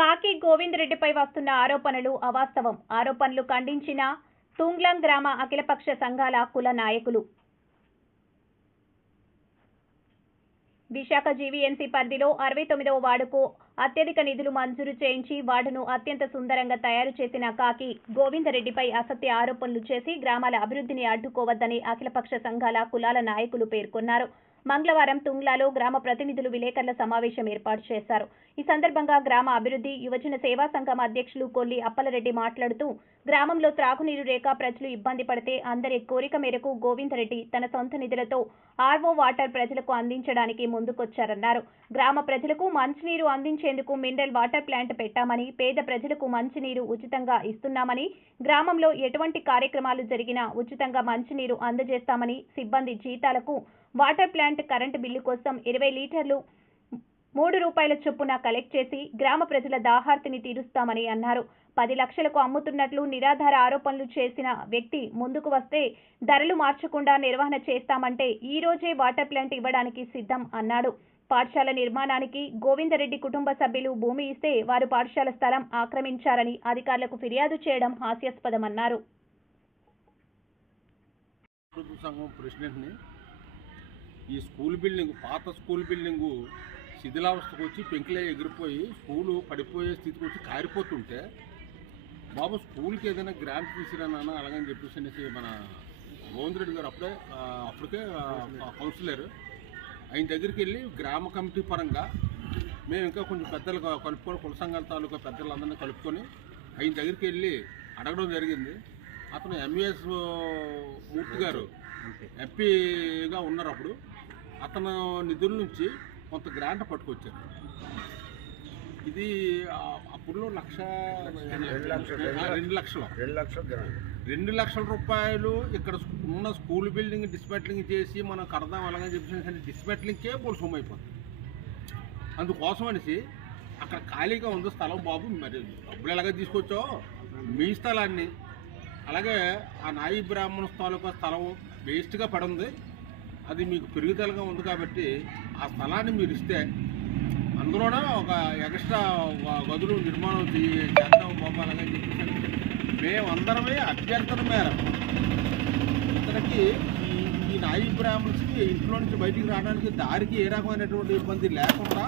కాకి గోవింద్ రెడ్డిపై వస్తున్న ఆరోపణలు అవాస్తవం. ఆరోపణలు ఖండించిన తుంగ్లం గ్రామ అఖిలపక్ష సంఘాల కుల నాయకులు. విశాఖ జీవీఎంసీ పరిధిలో అరవై తొమ్మిదవ వార్డుకు అత్యధిక నిధులు మంజూరు చేయించి వార్డును అత్యంత సుందరంగా తయారు చేసిన కాకి గోవిందరెడ్డిపై అసత్య ఆరోపణలు చేసి గ్రామాల అభివృద్ధిని అడ్డుకోవద్దని అఖిలపక్ష సంఘాల కులాల నాయకులు పేర్కొన్నారు. మంగళవారం తుంగ్లాలో గ్రామ ప్రతినిధులు విలేకరుల సమావేశం ఏర్పాటు చేశారు. ఈ సందర్భంగా గ్రామ అభివృద్ధి యువజన సేవా సంఘం అధ్యక్షులు కొల్లి అప్పలరెడ్డి మాట్లాడుతూ గ్రామంలో త్రాగునీరు రేఖ ప్రజలు ఇబ్బంది పడితే అందరి కోరిక మేరకు గోవిందరెడ్డి తన సొంత నిధులతో ఆర్వో వాటర్ ప్రజలకు అందించడానికి ముందుకొచ్చారన్నారు. గ్రామ ప్రజలకు మంచినీరు అందించేందుకు మినరల్ వాటర్ ప్లాంట్ పెట్టామని పేద ప్రజలకు మంచినీరు ఉచితంగా ఇస్తున్నామని గ్రామంలో ఎటువంటి కార్యక్రమాలు జరిగినా ఉచితంగా మంచినీరు అందజేస్తామని సిబ్బంది జీతాలకు వాటర్ ప్లాంట్ కరెంటు బిల్లు కోసం ఇరవై లీటర్లు మూడు రూపాయల చొప్పున కలెక్ట్ చేసి గ్రామ ప్రజల దాహార్తిని తీరుస్తామని అన్నారు. పది లక్షలకు అమ్ముతున్నట్లు నిరాధార ఆరోపణలు చేసిన వ్యక్తి ముందుకు వస్తే ధరలు మార్చకుండా నిర్వహణ చేస్తామంటే ఈ రోజే వాటర్ ప్లాంట్ ఇవ్వడానికి సిద్ధం అన్నాడు. పాఠశాల నిర్మాణానికి గోవిందరెడ్డి కుటుంబ సభ్యులు భూమి ఇస్తే వారు పాఠశాల స్థలం ఆక్రమించారని అధికారులకు ఫిర్యాదు చేయడం హాస్యాస్పదమన్నారు. ఈ స్కూల్ బిల్డింగ్ పాత స్కూల్ బిల్డింగు శిథిలావస్థకు వచ్చి పెంకులే ఎగిరిపోయి స్కూలు పడిపోయే స్థితికి వచ్చి కారిపోతుంటే బాబు స్కూల్కి ఏదైనా గ్రాంట్ తీసుకురానా అలాగని చెప్పేసి అనేసి మన గోవింద్ రెడ్డి గారు అప్పుడే అప్పటికే కౌన్సిలర్ ఆయన దగ్గరికి వెళ్ళి గ్రామ కమిటీ పరంగా మేము ఇంకా కొంచెం పెద్దలు కలుపుకొని కుల సంఘాల తాలూకా పెద్దలందరినీ కలుపుకొని ఆయన దగ్గరికి వెళ్ళి అడగడం జరిగింది. అతను ఎంవిఎస్ మూర్తి గారు. ఎంపీగా ఉన్నారు అప్పుడు అతను నిధుల నుంచి కొంత గ్రాంట్ పట్టుకొచ్చారు. ఇది అప్పుడులో లక్ష రెండు లక్షలు. రెండు లక్షలు. రెండు లక్షలు రూపాయలు ఇక్కడ ఉన్న స్కూల్ బిల్డింగ్ డిస్మెట్లింగ్ చేసి మనం కడదాం అలాగని చెప్పేసి డిస్మెట్లింగ్కే పోలు సొమ్ము అయిపోతుంది అందుకోసం అనేసి అక్కడ ఖాళీగా ఉంది స్థలం బాబు మరి డబ్బులు ఎలాగ తీసుకొచ్చో మీ స్థలాన్ని. అలాగే ఆ నాయి బ్రాహ్మణ తాలూకా స్థలం వేస్ట్గా పడుంది. అది మీకు పెరుగుదలగా ఉంది కాబట్టి ఆ స్థలాన్ని మీరు ఇస్తే అందులోనే ఒక ఎక్స్ట్రా గదులు నిర్మాణం చేద్దాం బాబు చెప్పేసి మేమందరమే అభ్యర్థన మేర. ఇతనికి ఈ నాయి బ్రాహ్మణ్స్కి ఇంట్లో నుంచి బయటికి రావడానికి దారికి ఏ రకమైనటువంటి ఇబ్బంది లేకుండా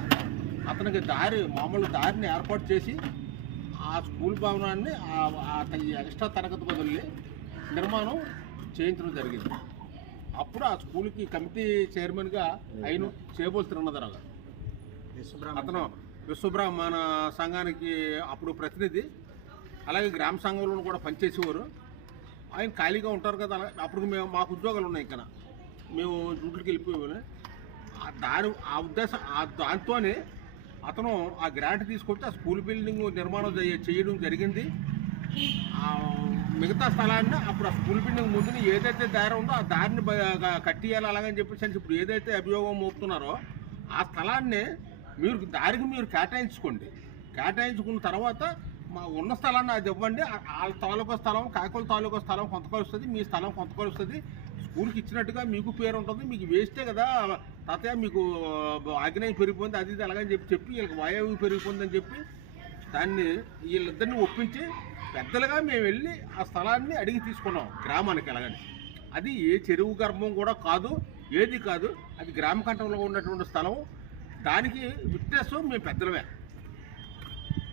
అతనికి దారి మామూలు దారిని ఏర్పాటు చేసి ఆ స్కూల్ భవనాన్ని ఎక్స్ట్రా తరగతి గదుల్ని నిర్మాణం చేయించడం జరిగింది. అప్పుడు ఆ స్కూల్కి కమిటీ చైర్మన్గా అయిన చేబోలు తిరున్నదరావు గారు. అతను విశ్వబ్రహ్మణ సంఘానికి అప్పుడు ప్రతినిధి అలాగే గ్రామ సంఘంలో కూడా పనిచేసేవారు. ఆయన ఖాళీగా ఉంటారు కదా అలా అప్పుడు మేము మాకు ఉద్యోగాలు ఉన్నాయి ఇక్కడ. మేము డ్యూటీకి వెళ్ళిపోయేవాళ్ళు. ఆ దాని ఆ ఉద్దేశం ఆ దాంతోనే అతను ఆ గ్రాంట్ తీసుకొచ్చి ఆ స్కూల్ బిల్డింగ్ నిర్మాణం చేయ- చేయడం జరిగింది. మిగతా స్థలాన్ని అప్పుడు ఆ స్కూల్ బిల్డింగ్ ముందుని ఏదైతే దారి ఉందో ఆ దారిని కట్టియాలి అలాగని చెప్పేసి అని ఇప్పుడు ఏదైతే అభియోగం మోపుతున్నారో ఆ స్థలాన్ని మీరు దారికి మీరు కేటాయించుకోండి. కేటాయించుకున్న తర్వాత మా ఉన్న స్థలాన్ని అది ఇవ్వండి. ఆ- వాళ్ళ తాలూకా స్థలం కాకుల తాలూకా స్థలం కొంతకొస్తుంది మీ స్థలం కొంతకొలుస్తుంది స్కూల్కి ఇచ్చినట్టుగా మీకు పేరు ఉంటుంది. మీకు వేస్టే కదా. తాతయ్య మీకు ఆగ్నేయం పెరిగిపోయింది అది ఇది అలాగని చెప్పి చెప్పి వీళ్ళకి వాయువు పెరిగిపోయిందని చెప్పి దాన్ని వీళ్ళిద్దరిని ఒప్పించి పెద్దలుగా మేము వెళ్ళి ఆ స్థలాన్ని అడిగి తీసుకున్నాం గ్రామానికి ఎలాగని అది ఏ చెరువు గర్భం కూడా కాదు ఏది కాదు అది గ్రామ కంఠంలో ఉన్నటువంటి స్థలం దానికి విట్నెస్ మేము పెద్దలమే.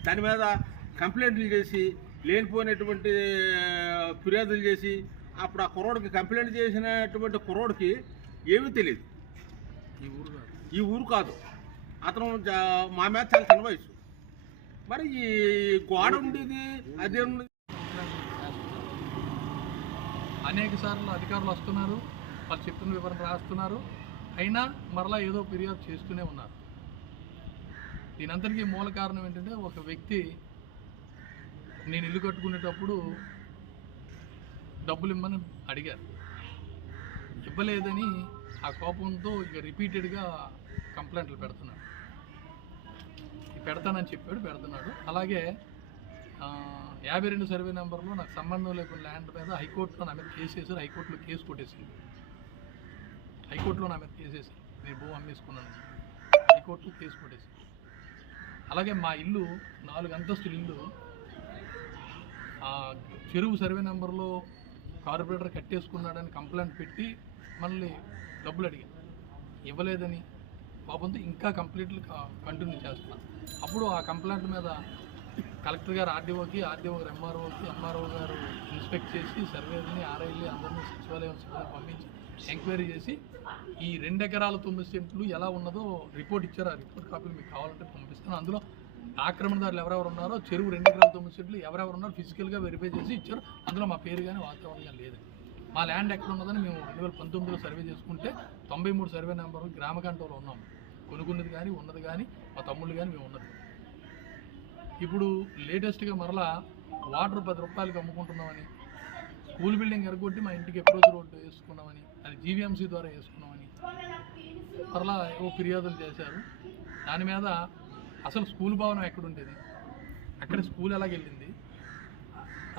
దాని మీద కంప్లైంట్లు చేసి లేనిపోయినటువంటి ఫిర్యాదులు చేసి అప్పుడు ఆ కుర్రోడికి కంప్లైంట్ చేసినటువంటి కుర్రోడికి ఏమీ తెలియదు. ఈ ఊరు కాదు. అతను మా మీద చాలా చిన్న వయసు. మరి ఈ గోడ ఉండేది అదే అనేక సార్లు అధికారులు వస్తున్నారు వాళ్ళు చెప్తున్న వివరణ రాస్తున్నారు అయినా మరలా ఏదో ఫిర్యాదు చేస్తూనే ఉన్నారు. దీనంతటికీ మూల కారణం ఏంటంటే ఒక వ్యక్తి నేను ఇల్లు కట్టుకునేటప్పుడు డబ్బులు ఇమ్మని అడిగారు. ఇవ్వలేదని ఆ కోపంతో ఇక రిపీటెడ్గా కంప్లైంట్లు పెడుతున్నాడు పెడతానని చెప్పాడు పెడుతున్నాడు. అలాగే యాభై రెండు సర్వే నెంబర్లో నాకు సంబంధం లేకుండా ల్యాండ్ మీద హైకోర్టులో నా మీద కేసు వేశారు. హైకోర్టులో కేసు కొట్టేసింది. హైకోర్టులో నా మీద కేసు వేశారు. నేను భూ అమ్మేసుకున్నాను. హైకోర్టులో కేసు కొట్టేసింది. అలాగే మా ఇల్లు నాలుగు అంతస్తుల ఇల్లు చెరువు సర్వే నెంబర్లో కార్పొరేటర్ కట్టేసుకున్నాడని కంప్లైంట్ పెట్టి మళ్ళీ డబ్బులు అడిగాను. ఇవ్వలేదని పాపంతో ఇంకా కంప్లీట్లు కంటిన్యూ చేస్తున్నాను అప్పుడు ఆ కంప్లైంట్ మీద కలెక్టర్ గారు ఆర్డీఓకి ఆర్డీఓ గారు ఎంఆర్ఓకి ఎంఆర్ఓ గారు ఇన్స్పెక్ట్ చేసి సర్వేని ఆర్ఐల్ని అందరినీ సచివాలయం సిబ్బంది పంపించి ఎంక్వైరీ చేసి ఈ రెండు ఎకరాల తొమ్మిది సెంట్లు ఎలా ఉన్నదో రిపోర్ట్ ఇచ్చారు. ఆ రిపోర్ట్ కాపీలు మీకు కావాలంటే పంపిస్తాను. అందులో ఆక్రమణదారులు ఎవరెవరు ఉన్నారో చెరువు రెండు ఎకరాల తొమ్మిది సెంట్లు ఎవరెవరు ఉన్నారో ఫిజికల్గా వెరిఫై చేసి ఇచ్చారు. అందులో మా పేరు కానీ వాతావరణం కానీ లేదు. మా ల్యాండ్ ఎక్కడ ఉన్నదని మేము రెండు వేల పంతొమ్మిదిలో సర్వే చేసుకుంటే తొంభై మూడు సర్వే నెంబర్ గ్రామ కంట్రోల్లో ఉన్నాం. కొనుక్కున్నది కానీ ఉన్నది కానీ మా తమ్ముళ్ళు కానీ మేము ఉన్నది. ఇప్పుడు లేటెస్ట్గా మరలా వాటర్ పది రూపాయలకి అమ్ముకుంటున్నామని స్కూల్ బిల్డింగ్ ఎరగొట్టి మా ఇంటికి అప్రోచ్ రోడ్డు వేసుకున్నామని అది జీవీఎంసీ ద్వారా వేసుకున్నామని మరలా ఏవో ఫిర్యాదులు చేశారు. దాని మీద అసలు స్కూల్ భవనం ఎక్కడుండేది? అక్కడ స్కూల్ ఎలాగెళ్ళింది?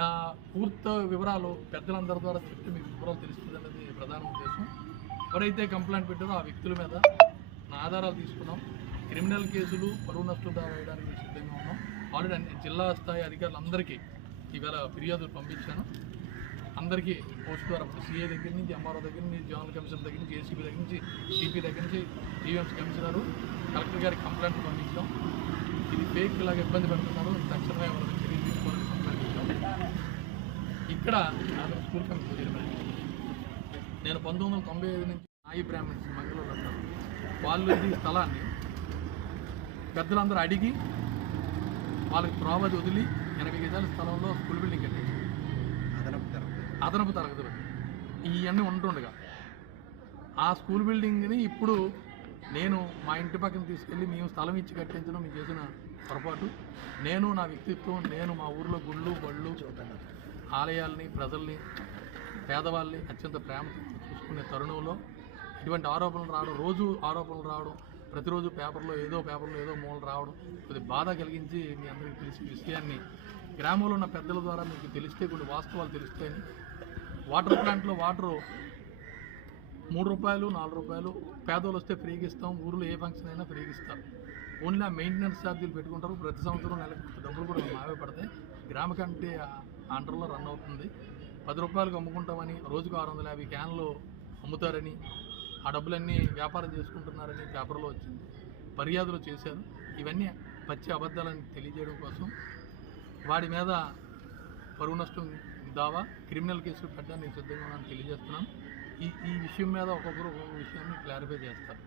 ఆ, పూర్తి వివరాలు పెద్దలందరి ద్వారా చెప్తే మీకు వివరాలు తెలుస్తుంది అన్నది ప్రధాన ఉద్దేశం. ఎవరైతే కంప్లైంట్ పెట్టారో ఆ వ్యక్తుల మీద ఆధారాలు తీసుకున్నాం. క్రిమినల్ కేసులు పరువు నష్టం దావా వేయడానికి సిద్ధంగా ఉన్నాం. ఆల్రెడీ అన్ని జిల్లా స్థాయి అధికారులందరికీ ఈవేళ ఫిర్యాదులు పంపించాను. అందరికీ పోస్ట్ ద్వారా సిఏ దగ్గర నుంచి ఎంఆర్ఓ దగ్గర నుంచి జోనల్ కమిషనర్ దగ్గర నుంచి ఏసీబీ దగ్గర నుంచి సిపి దగ్గర నుంచి జీవీఎంసీ కమిషనర్ కలెక్టర్ గారికి కంప్లైంట్ పంపించాం. ఇది ఫేక్ ఇలాగ ఇబ్బంది పెడుతున్నారు. తక్షణమే వాళ్ళకి చర్యలు తీసుకోవాలని కంప్లైంట్ ఇచ్చాం ఇక్కడ నాకు స్కూల్ కమిషన్ నేను పంతొమ్మిది వందల తొంభై ఐదు నుంచి నాయి బ్రాహ్మణ్స్ సినిమా వాళ్ళు ఈ స్థలాన్ని పెద్దలందరూ అడిగి వాళ్ళకి త్రోవది వదిలి ఎనభై గజాల స్థలంలో స్కూల్ బిల్డింగ్ కట్టించారు అదనపు తరగతి. అదనపు తరగతులు ఇవన్నీ ఉంటుండగా ఆ స్కూల్ బిల్డింగ్ని ఇప్పుడు నేను మా ఇంటి పక్కన తీసుకెళ్ళి మేము స్థలం ఇచ్చి కట్టించడం మేము చేసిన పొరపాటు. నేను నా వ్యక్తిత్వం నేను మా ఊర్లో గుళ్ళు బళ్ళు ఆలయాల్ని ప్రజల్ని పేదవాళ్ళని అత్యంత ప్రేమతో చూసుకునే తరుణంలో ఇటువంటి ఆరోపణలు రావడం రోజు ఆరోపణలు రావడం ప్రతిరోజు పేపర్లో ఏదో పేపర్లో ఏదో మూల రావడం కొద్ది బాధ కలిగించి మీ అందరికీ తెలిసి విషయాన్ని గ్రామంలో ఉన్న పెద్దల ద్వారా మీకు తెలిస్తే కొన్ని వాస్తవాలు తెలుస్తాయని. వాటర్ ప్లాంట్లో వాటరు మూడు రూపాయలు నాలుగు రూపాయలు పేదోళ్ళు వస్తే ఫ్రీగా ఇస్తాం ఊర్లో ఏ ఫంక్షన్ అయినా ఫ్రీగా ఇస్తారు ఓన్లీ ఆ మెయింటెనెన్స్ ఛార్జీలు పెట్టుకుంటారు. ప్రతి సంవత్సరం నెలకు డబ్బులు కూడా మావే పడతాయి. గ్రామ కంటే అండర్లో రన్ అవుతుంది. పది రూపాయలకు అమ్ముకుంటామని రోజుకు ఆరు వందల యాభై క్యాన్లు అమ్ముతారని ఆ డబ్బులన్నీ వ్యాపారం చేసుకుంటున్నారని పేపర్లో వచ్చింది. ఫిర్యాదులు చేశారు ఇవన్నీ పచ్చి అబద్ధాలని తెలియజేయడం కోసం వాడి మీద పరువు నష్టం దావా క్రిమినల్ కేసులు పెట్టడానికి సిద్ధంగా ఉన్నాను తెలియజేస్తున్నాను. ఈ ఈ విషయం మీద ఒక్కొక్కరు ఒక్కొక్క విషయాన్ని క్లారిఫై చేస్తారు.